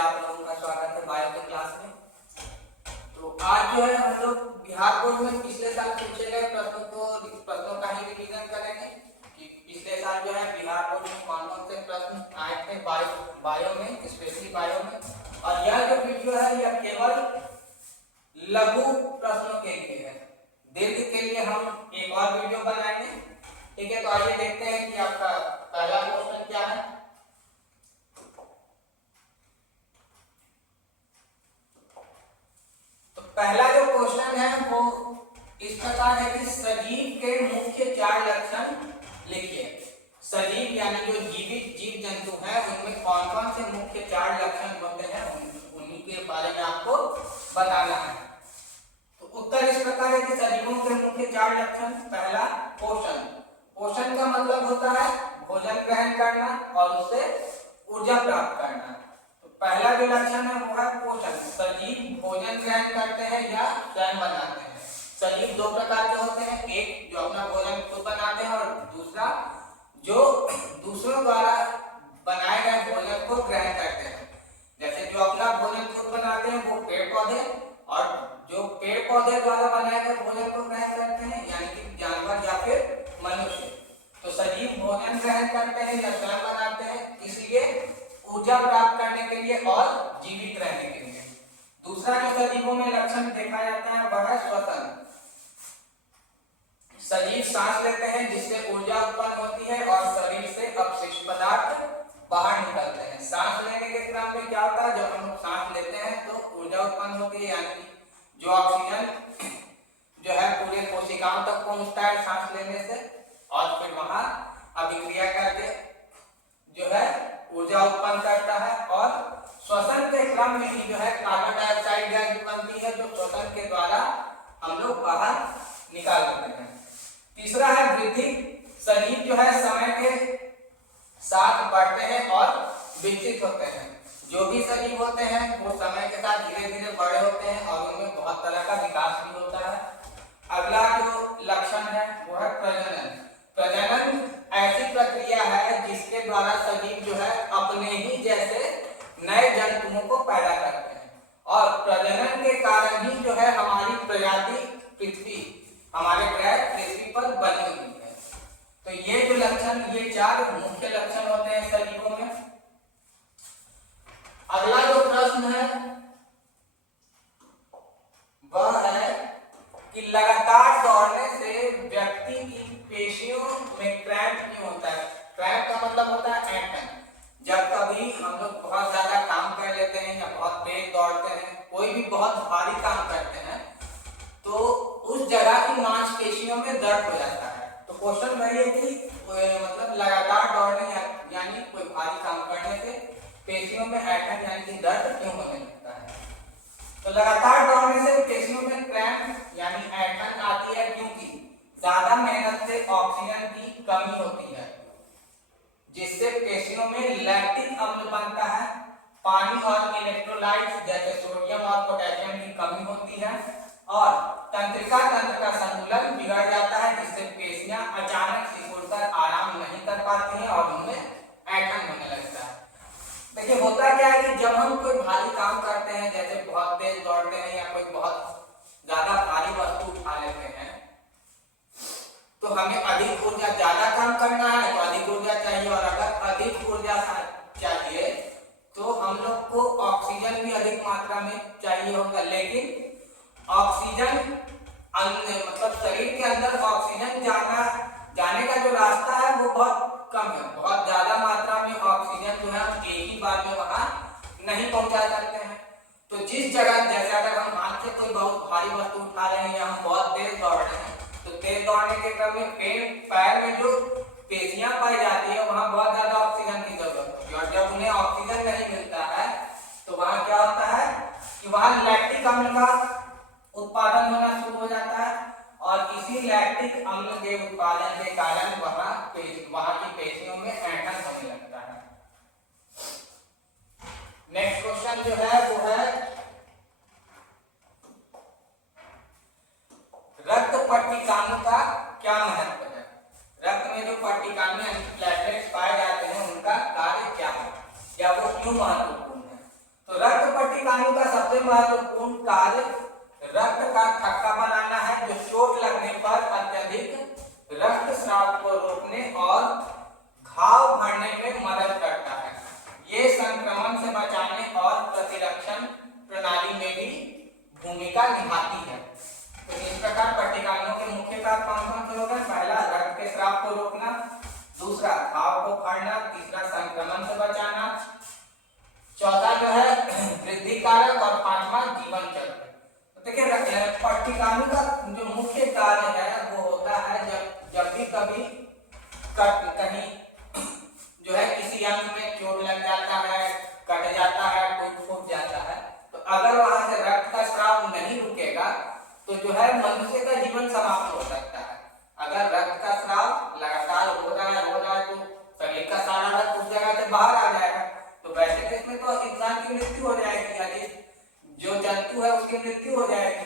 आप लोगों का स्वागत है बायो के क्लास में। तो आज जो है हम लोग बिहार बोर्ड में पिछले साल पूछे गए प्रश्नों का ही रिवीजन करेंगे कि पिछले साल जो है बिहार बोर्ड में कौन कौन से प्रश्न आए थे बायो में, स्पेशली बायो में। और यह जो वीडियो है यह केवल लघु प्रश्नों के लिए है, दीर्घ के लिए हम एक और वीडियो बनाएंगे। ठीक है, तो आइए देखते हैं कि आपका पहला क्वेश्चन क्या है। तो पहला जो क्वेश्चन है वो इस प्रकार है कि सजीव के मुख्य 4 लक्षण लिखिए। सजीव यानी जो जीवित जीव जंतु है उनमें कौन कौन से मुख्य 4 लक्षण होते हैं उन्हीं के बारे में आपको बताना है। तो उत्तर इस प्रकार है कि सजीवों के मुख्य 4 लक्षण। पहला पोषण। पोषण का मतलब होता है भोजन ग्रहण करना और उससे ऊर्जा प्राप्त करना। तो पहला जो लक्षण है वो है पोषण। सजीव भोजन ग्रहण करते हैं या स्वयं बनाते हैं। सजीव 2 प्रकार के होते हैं, एक जो अपना भोजन खुद बनाते हैं और दूसरा जो दूसरों द्वारा बनाए गए भोजन को ग्रहण करते हैं। जैसे जो अपना भोजन खुद बनाते हैं वो पेड़ पौधे, और जो पेड़ पौधे द्वारा बनाए गए भोजन को ग्रहण करते हैं यानी कि जानवर या फिर मनुष्य। तो सजीव भोजन ग्रहण करते हैं या स्वयं बनाते हैं, इसलिए ऊर्जा प्राप्त करने के लिए और जीवित रहने के लिए। दूसरा जो सजीवों में लक्षण देखा जाता है वह है श्वसन। सजीव सांस लेते हैं जिससे ऊर्जा उत्पन्न होती है और शरीर से अपशिष्ट पदार्थ बाहर निकलते हैं। सांस लेने के क्रम में क्या होता है, जब हम सांस लेते हैं तो ऊर्जा उत्पन्न होती है, यानी जो ऑक्सीजन जो है पूरे कोशिकाओं तक पहुंचता है सांस लेने से, और फिर वहां अभिक्रिया करके जो है ऊर्जा उत्पन्न करता है। और श्वसन के क्रम में ही जो है कार्बन डाइऑक्साइड गैस बनती है जो श्वसन के द्वारा हम लोग बाहर निकाल देते हैं। तीसरा है वृद्धि। सजीव जो है समय के साथ बढ़ते हैं और विकसित होते हैं। जो भी सजीव होते हैं वो समय के साथ धीरे धीरे बड़े होते हैं और उनमें बहुत तरह का विकास भी होता है। अगला जो लक्षण है वो है प्रजनन। प्रजनन ऐसी प्रक्रिया है जिसके द्वारा सजीव जो है अपने ही जैसे नए जंतुओं को पैदा करते हैं, और प्रजनन के कारण ही जो है हमारी प्रजाति पृथ्वी, हमारे ग्रह पृथ्वी पर बनी हुई है। तो ये जो लक्षण, ये 4 मुख्य लक्षण होते हैं सजीवों में। अगला जो प्रश्न है वह है कि लगातार दौड़ने से व्यक्ति की पेशियों में क्रैम्प क्यों होता है। क्रैम्प का मतलब होता है ऐंठन। जब कभी हम लोग बहुत ज्यादा काम कर लेते हैं या बहुत तेज दौड़ते हैं, कोई भी बहुत भारी काम करते हैं, तो उस जगह की मांसपेशियों में दर्द हो जाता है। तो क्वेश्चन वही है कि मतलब लगातार दौड़ने यानी कोई भारी काम करने से पेशियों में ऐंठन यानी कि दर्द क्यों होने लगता है। तो लगातार दौड़ने से पेशियों में क्रैम्प यानी ऐंठन आती है क्योंकि ज्यादा मेहनत से ऑक्सीजन की कमी होती है, जिससे पेशियों में लैक्टिक अम्ल बनता है। पानी और इलेक्ट्रोलाइट्स जैसे सोडियम और पोटेशियम की कमी होती है, और तंत्रिका तंत्र का संतुलन बिगड़ जाता है, जिससे पेशियां अचानक सिकुड़कर आराम नहीं कर पाती हैं और उनमें ऐंठन होने लगता है। देखिए होता क्या है कि जब हम कोई भारी काम करते हैं, जैसे बहुत तेज दौड़ते हैं या कोई बहुत ज्यादा भारी वस्तु उठा लेते हैं, तो हमें अधिक ऊर्जा, ज्यादा काम करना है तो अधिक ऊर्जा चाहिए, और अगर अधिक ऊर्जा चाहिए तो हम लोग को ऑक्सीजन भी अधिक मात्रा में चाहिए होगा। लेकिन ऑक्सीजन मतलब शरीर के अंदर ऑक्सीजन जाने का जो रास्ता है वो बहुत कम है। बहुत ज्यादा मात्रा में ऑक्सीजन जो है हम एक ही बार में वहां नहीं पहुंचा सकते हैं। तो जिस जगह, जैसे अगर हम हाथ से कोई बहुत भारी वस्तु उठा रहे हैं या हम बहुत तेज दौड़ रहे हैं, तो तेज दौड़ने के क्रम में पैर में जो पेशियां पाई जाती है वहां बहुत ज्यादा ऑक्सीजन की जरूरत होती है, और जब उन्हें ऑक्सीजन नहीं मिलता है तो वहां क्या होता है कि वहां लैक्टिक अम्ल का उत्पादन होना शुरू हो जाता है, और इसी लैक्टिक अम्ल के उत्पादन के कारण वहां की पेशियों में ऐंठन होने लगता है। नेक्स्ट क्वेश्चन जो है वो है रक्त पट्टिकाओं का क्या महत्व है। रक्त में जो पट्टिकाएं यानी प्लेटलेट्स पाए जाते हैं उनका कार्य क्या है या वो क्यों महत्वपूर्ण है। तो सबसे महत्वपूर्ण कार्य रक्त का थक्का बनाना है, जो चोट लगने पर अत्यधिक रक्तस्राव को रोकने और घाव भरने में मदद करता है। ये संक्रमण से बचाने और प्रतिरक्षण प्रणाली में भी भूमिका निभाती है। तो इस प्रकार पट्टिकाओं के मुख्य कार्य कौन से हो गए? पहला, रक्त के स्राव को रोकना, दूसरा घाव को फाड़ना, तीसरा संक्रमण से बचाना, चौथा जो है वृद्धि कारक और पांचवा जीवन चक्र। तो देखिए पट्टिकाओं का जो मुख्य कार्य है वो होता है जब भी कभी कहीं जो है किसी अंग में चोट लग जाता है, कट जाता है, कोई फूट जाता है, तो अगर वहां से रक्त का स्राव नहीं रुकेगा तो जो है मनुष्य का जीवन समाप्त हो सकता है। अगर रक्त का स्राव लगातार हो रहा है तो शरीर का सारा रक्त उस जगह से बाहर आ जाएगा, तो वैसे केस में तो इंसान की मृत्यु हो जाएगी, यानी जो जंतु है उसकी मृत्यु हो जाएगी।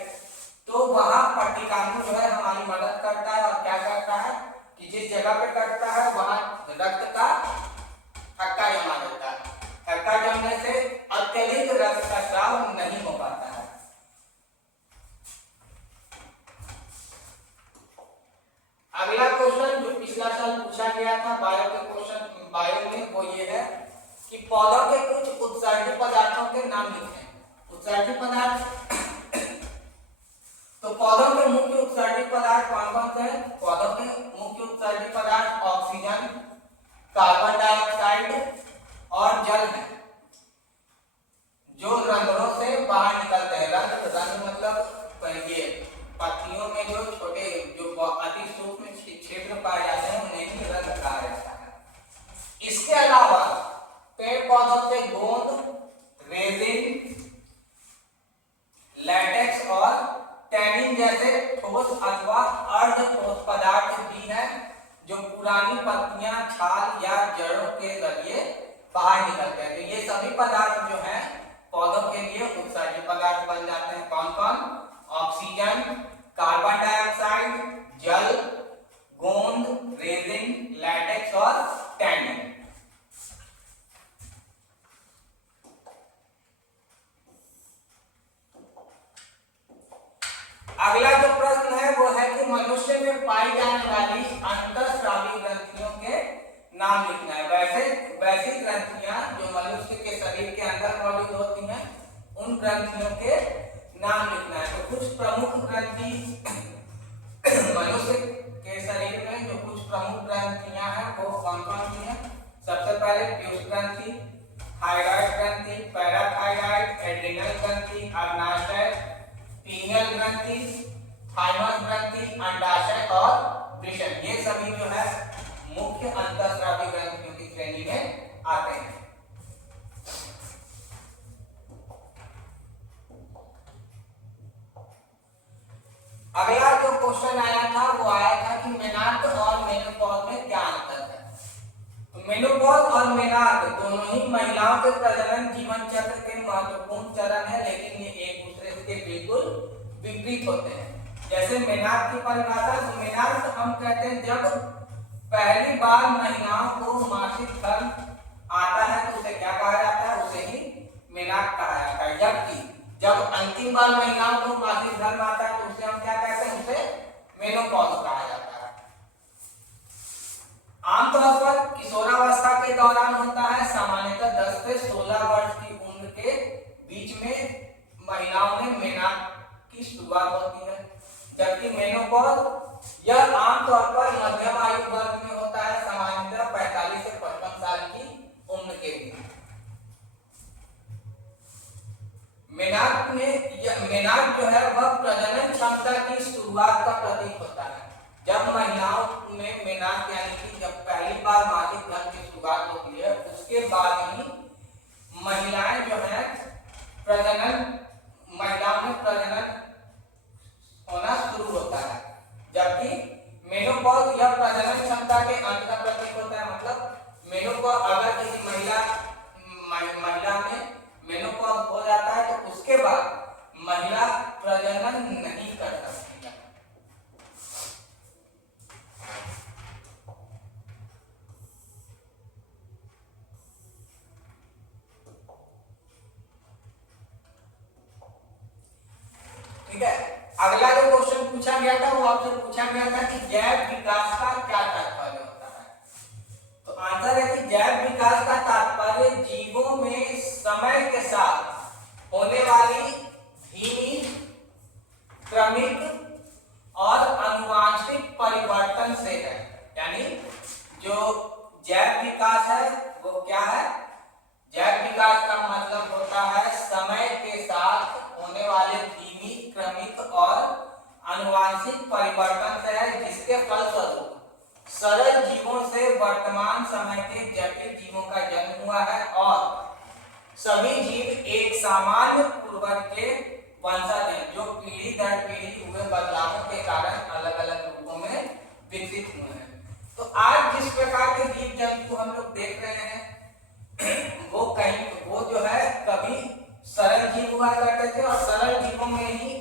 तो वहां पट्टिकाओं जो है हमारी मदद करता है और क्या करता है कि जिस जगह पे कटता है वहां रक्त का थक्का जमा देता है। थक्का जमने से अत्यधिक रक्त का स्राव नहीं हो पाता है। अगला क्वेश्चन जो पिछला साल पूछा गया था बायो के क्वेश्चन बायो में, वो ये है कि पौधों के कुछ उत्सर्जी पदार्थों के नाम लिखें। उत्सर्जी पदार्थ तो पौधों के मुख्य उत्सर्जी पदार्थ कौन कौन से हैं? पौधों के मुख्य उत्सर्जी पदार्थ ऑक्सीजन, कार्बन डाइऑक्साइड और जल है, जो रंध्रों से बाहर निकलते हैं। रंध्र मतलब ये पत्तियों में जो छोटे जो अति सूक्ष्म क्षेत्र पाए जाते हैं उन्हें ही रंध्र कहा जाता है। इसके अलावा पेड़ पौधों से गोंद, रेजिन, लैटेक्स और टैनिन जैसे ठोस अथवा अर्ध ठोस पदार्थ भी हैं, जो पुरानी पत्तियां, छाल या जड़ों के जरिए बाहर निकलते हैं। तो ये सभी पदार्थ जो हैं पौधों के लिए उत्सर्जी पदार्थ बन जाते हैं। कौन कौन? ऑक्सीजन, कार्बन डाइऑक्साइड, जल, गोंद, रेजिन, लैटेक्स और टैनिन। अगला जो प्रश्न है वो है कि मनुष्य में पाई जाने वाली अंतःस्रावी ग्रंथियों के नाम लिखना है। वैसी ग्रंथियां जो मनुष्य के शरीर के अंदर मौजूद होती हैं उन ग्रंथियों के नाम लिखना है। तो कुछ प्रमुख ग्रंथि मनुष्य के शरीर में जो कुछ प्रमुख ग्रंथियां हैं वो कौन कौन सी हैं? सबसे पहले पीयूष ग्रंथि, थायराइड ग्रंथि, पैराथायराइड, एड्रिनल ग्रंथि, अग्नाशय, पीनियल ग्रंथि, थाइमस ग्रंथि, अंडाशय और वृषण। ये सभी जो है मुख्य अंतःस्रावी ग्रंथियों की श्रेणी में आते हैं। अगला जो क्वेश्चन आया था वो आया था कि मेनार्क और मेनोपॉज में क्या अंतर है। तो मेनोपॉज और मेनार्क दोनों ही महिलाओं के प्रजनन जीवन चक्र के महत्वपूर्ण चरण है, लेकिन ये एक दूसरे के बिल्कुल विपरीत होते हैं। जैसे मेनार्क की परिभाषा, तो मेनार्क हम कहते हैं जब पहली बार महिलाओं को मासिक धर्म आता है तो उसे क्या कहा जाता है? उसे ही मेनार्क कहा जाता है। जबकि जब अंतिम बार महिलाओं को मासिक धर्म आता है तो उसे हम क्या कहते हैं? उसे मेनोपॉज कहा जाता है। आमतौर पर किशोरावस्था के दौरान होता है। सामान्यतः 10 से 16 वर्ष की उम्र के बीच में महिलाओं में मेनार्क की शुरुआत होती है, जबकि मेनोपॉज यह आमतौर पर मध्यम आयु वर्ग में होता है, सामान्यतः 45 से 55 साल की उम्र के बीच। मेनार्क जो है वह प्रजनन क्षमता की शुरुआत का प्रतीक होता है। जब महिलाओं में मेनार्क यानी कि जब पहली बार मासिक धर्म की शुरुआत होती है उसके बाद ही महिलाएं जो है महिलाओं में प्रजनन होना शुरू होता है, जबकि मेनोपॉज यह प्रजनन क्षमता के अंत का प्रतीक होता है। मतलब मेनोपॉज अगर किसी महिला में मेनोपॉज हो जाता है तो उसके बाद महिला प्रजनन नहीं कर सकती है। ठीक है। अगला जो क्वेश्चन पूछा गया था वो आपसे पूछा गया था कि जैव विकास का क्या तात्पर्य होता है। तो आंसर है कि जैव विकास का तात्पर्य जीवों में समय के साथ होने वाली धीमी, क्रमिक और आनुवांशिक परिवर्तन से है। यानी जो जैव विकास है वो क्या है? जैव विकास का मतलब होता है समय के साथ होने वाले धीमी, क्रमिक और आनुवांशिक परिवर्तन से है, जिसके फलस्वरूप सरल जीवों से वर्तमान समय के जटिल जीवों का जन्म हुआ है और सभी जीव एक सामान्य पूर्वज के वंशज हैं, जो पीढ़ी दर पीढ़ी हुए बदलावों के कारण अलग अलग रूपों में विकसित हुए हैं। तो आज जिस प्रकार के जीव जंतु हम लोग देख रहे हैं वो जो है कभी सरल जीव हुआ करते थे और सरल जीवों में ही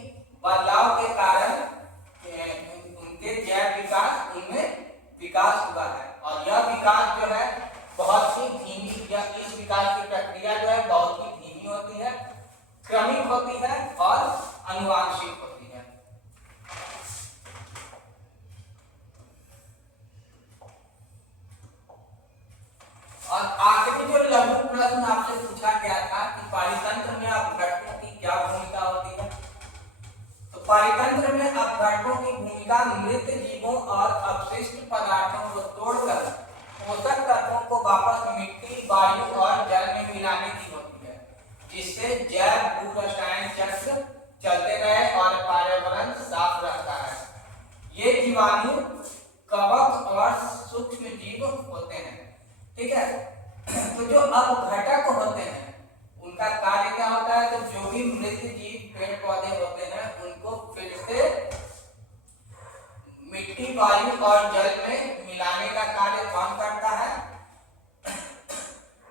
बदलाव के कारण उनके जैव विकास उनमें विकास हुआ है। और यह विकास जो है बहुत ही धीमी, या इस विकास की प्रक्रिया जो है बहुत ही धीमी होती है, क्रमिक होती है और आनुवांशिक होती है। और आखिरी जो लघु प्रश्न आपसे पूछा गया था कि पारितंत्र में अपघटनों की क्या भूमिका होती है। तो पारितंत्र में अपघटनों की भूमिका मृत जीवों और अपशिष्ट पदार्थों को तोड़कर पोषक तत्वों को वापस मिट्टी, वायु और जल में मिलाने की होती है, जिससे जैव भू रसायन चक्र चलते रहे और पर्यावरण साफ रहता है। ये जीवाणु, कवक और सूक्ष्म जीव होते हैं। ठीक है। तो जो अपघटक होते हैं उनका कार्य क्या होता है? तो जो भी मृत जीव, पेड़ पौधे होते हैं उनको फिर से मिट्टी, वायु और जल में मिलाने का कार्य कौन करता है?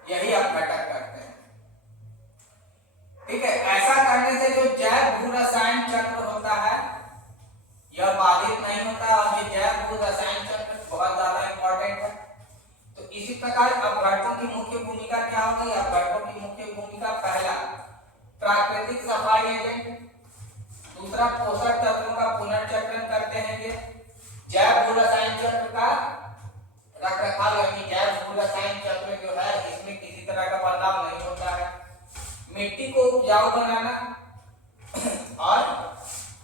यही अपघटक करते हैं। ठीक है। ऐसा करने से जो जैव भू रसायन चक्र होता है यह बाधित नहीं होता और ये जैव भू रसायन चक्र बहुत ज्यादा इंपॉर्टेंट है। तो इसी प्रकार अपघटकों की मुख्य भूमिका क्या होगी? अपघटकों की मुख्य भूमिका, पहला प्राकृतिक सफाई एजेंट, दूसरा पोषक तत्वों का पुनर्चक्रण करते हैं ये, जैव भू रसायन चक्र का रखरखाव, यानी जैव भू रसायन चक्र जो है इसमें किसी तरह का बदलाव नहीं होता है, मिट्टी को उपजाऊ बनाना और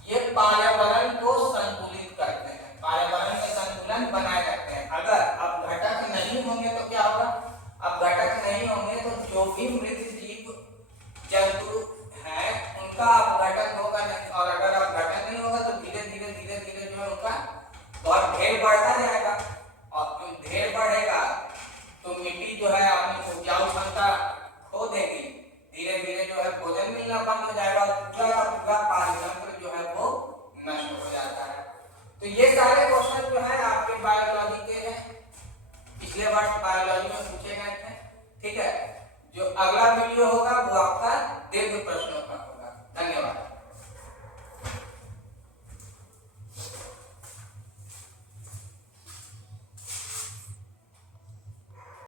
ये पर्यावरण को संतुलित करते हैं, पर्यावरण में संतुलन बनाए रखते हैं। अगर अपघटक नहीं होंगे तो क्या होगा? अपघटक नहीं होंगे तो जो भी मृत जीव जंतु हैं उनका अपघटन होगा नहीं, और अगर अपघटन नहीं होगा तो धीरे धीरे जो है उनका बहुत ढेर बढ़ता जाएगा, और ढेर बढ़ेगा तो मिट्टी जो है अपनी उपजाऊ क्षमता खो देगी, धीरे धीरे जो है भोजन मिलना बंद हो जाएगा।